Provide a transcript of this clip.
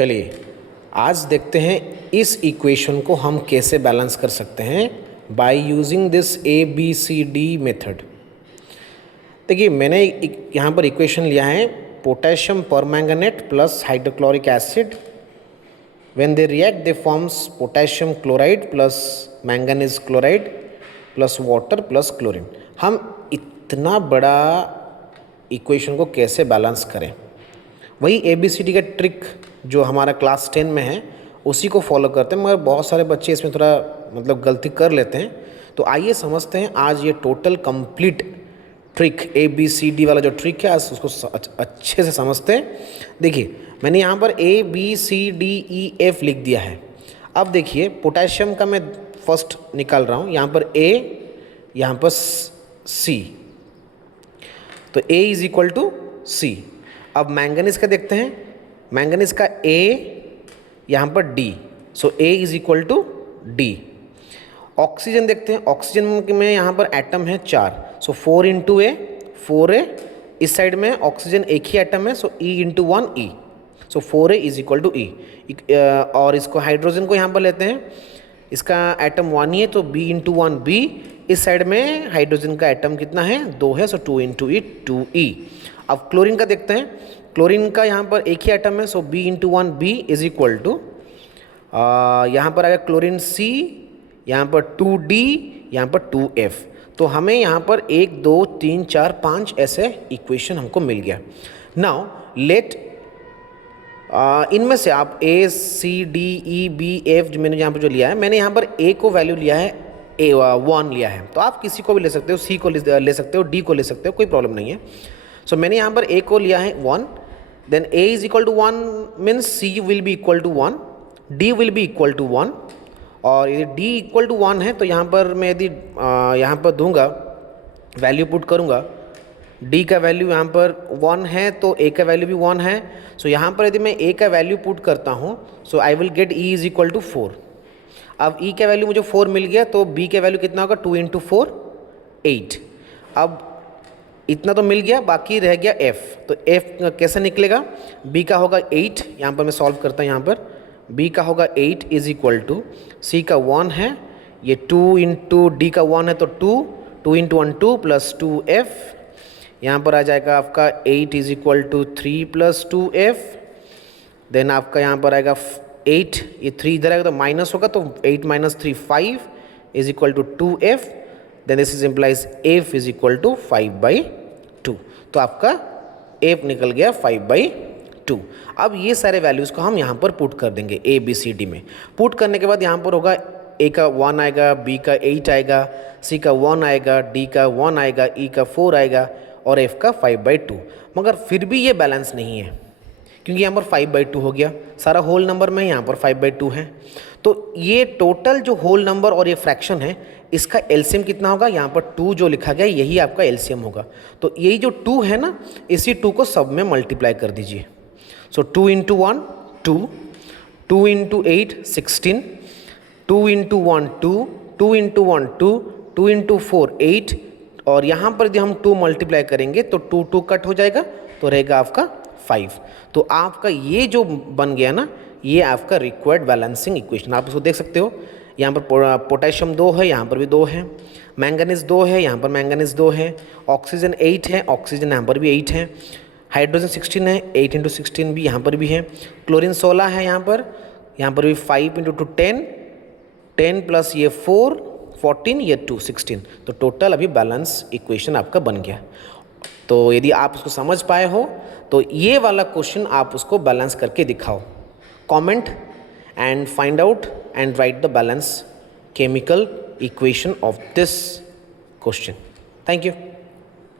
चलिए आज देखते हैं इस इक्वेशन को हम कैसे बैलेंस कर सकते हैं by using this ABCD method. देखिए मैंने यहाँ पर इक्वेशन लिया है potassium permanganate plus hydrochloric acid when they react they forms potassium chloride plus manganese chloride plus water plus chlorine. हम इतना बड़ा इक्वेशन को कैसे बैलेंस करें, वही ABCD का ट्रिक जो हमारा क्लास 10 में है उसी को फॉलो करते हैं, मगर बहुत सारे बच्चे इसमें थोड़ा गलती कर लेते हैं। तो आइए समझते हैं आज ये टोटल कंप्लीट ट्रिक ABCD वाला जो ट्रिक है आज उसको अच्छे से समझते हैं। देखिए मैंने यहाँ पर ABCDEF लिख दिया है। अब देखिए पोटेशियम का मैं फर्स्ट निकाल रहा हूँ, यहाँ पर A, यहाँ पर C, तो A is equal to C। अब मैंगनीज का देखते हैं, मैंगनीज का A यहाँ पर D, so A is equal to D। Oxygen देखते हैं, ऑक्सीजन में यहाँ पर एटम है 4, सो 4 इंटू A 4A। इस साइड में ऑक्सीजन एक ही एटम है, so E into 1 E, so 4A is equal to E। और इसको हाइड्रोजन को यहाँ पर लेते हैं, इसका एटम 1 ही है तो B इंटू 1 B। इस साइड में हाइड्रोजन का एटम कितना है 2 है, सो 2 इंटू E 2E। अब क्लोरीन का देखते हैं, क्लोरीन का यहाँ पर एक ही एटम है, so B into 1 B is equal to यहाँ पर आएगा क्लोरीन C, यहाँ पर 2D, यहाँ पर 2F। तो हमें यहाँ पर 1 2 3 4 5 ऐसे इक्वेशन हमको मिल गया। नाउ लेट इनमें से आप ACDEBF जो मैंने यहाँ पर जो लिया है, मैंने यहाँ पर A को वैल्यू लिया है 1 लिया है, तो आप किसी को भी ले सकते हो, C को ले सकते हो, D को ले सकते हो, कोई प्रॉब्लम नहीं है। सो मैंने यहाँ पर A को लिया है 1, then A is equal to 1 means C will be equal to 1, D will be equal to 1, और यदि D इक्वल टू 1 है तो यहाँ पर मैं यदि यहाँ पर दूंगा वैल्यू पुट करूँगा, D का वैल्यू यहाँ पर 1 है तो A का वैल्यू भी 1 है। सो यहाँ पर यदि मैं A का वैल्यू पुट करता हूँ, so I will get E is equal to 4। अब E का वैल्यू मुझे 4 मिल गया तो B का वैल्यू कितना होगा 2 इंटू 4 8। अब इतना तो मिल गया, बाकी रह गया F, तो F कैसे निकलेगा, B का होगा 8, यहाँ पर मैं सॉल्व करता हूँ, यहाँ पर B का होगा 8 इज इक्वल टू C का 1 है, ये 2 इंटू D का 1 है तो 2 इंटू 1 2 प्लस 2F, यहाँ पर आ जाएगा आपका 8 is equal to 3 plus 2F। Then आपका यहाँ पर आएगा 8, ये 3 इधर आएगा तो माइनस होगा, तो 8 minus 3 5 is equal to 2F। Then this is implies F is equal to 5/2। तो आपका F निकल गया 5/2। अब ये सारे वैल्यूज़ को हम यहाँ पर पुट कर देंगे ABCD में। पुट करने के बाद यहाँ पर होगा A का 1 आएगा, B का 8 आएगा, C का 1 आएगा, D का 1 आएगा, E का 4 आएगा और F का 5/2। मगर फिर भी ये बैलेंस नहीं है क्योंकि यहाँ पर 5/2 हो गया, सारा होल नंबर में यहाँ पर 5/2 है। तो ये टोटल जो होल नंबर और ये फ्रैक्शन है इसका एलसीएम कितना होगा, यहाँ पर 2 जो लिखा गया यही आपका एलसीएम होगा। तो यही जो 2 है ना, इसी 2 को सब में मल्टीप्लाई कर दीजिए। सो 2 into 1 2, 2 into 8 16, 2 into 1 2, 2 into 1 2, 2 into 4 8, और यहाँ पर यदि हम 2 मल्टीप्लाई करेंगे तो 2 2 कट हो जाएगा तो रहेगा आपका 5। तो आपका ये जो बन गया ना, ये आपका रिक्वायर्ड बैलेंसिंग इक्वेशन। आप इसको देख सकते हो, यहाँ पर पोटेशियम 2 है, यहाँ पर भी 2 है, मैंगनीज 2 है, यहाँ पर मैंगनीज 2 है, ऑक्सीजन 8 है, ऑक्सीजन यहाँ पर भी 8 है, हाइड्रोजन 16 है, 8 इंटू 16 भी यहाँ पर भी है, क्लोरीन 16 है, यहाँ पर भी 5 इंटू 2 10, 10 प्लस ये 4 14, ये 2 16। तो टोटल अभी बैलेंस इक्वेशन आपका बन गया। तो यदि आप उसको समझ पाए हो तो ये वाला क्वेश्चन आप उसको बैलेंस करके दिखाओ। Comment and find out and write the balance chemical equation of this question. Thank you.